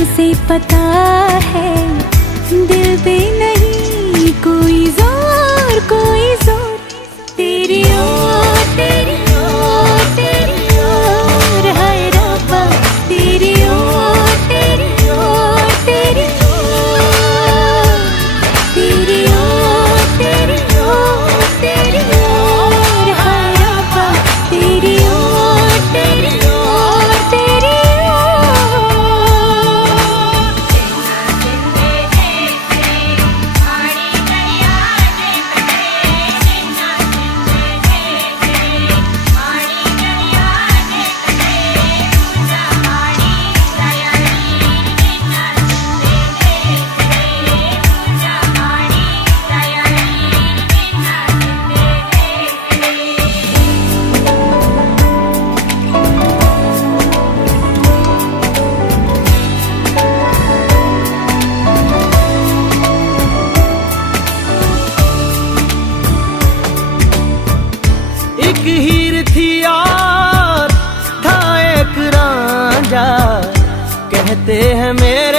तुमसे पता है दिल पे नहीं कोई जोर तेरी ओर तेरी ओर तेरी ओर हाय रब्बा तेरी ओर तेरी ओर तेरी ओर तेरी ओर तेरी ओर तेरी ओर हाय रब्बा तेरी ओर तेरी ओर तेरी एक हीर थी और था एक रांझा, कहते हैं मेरे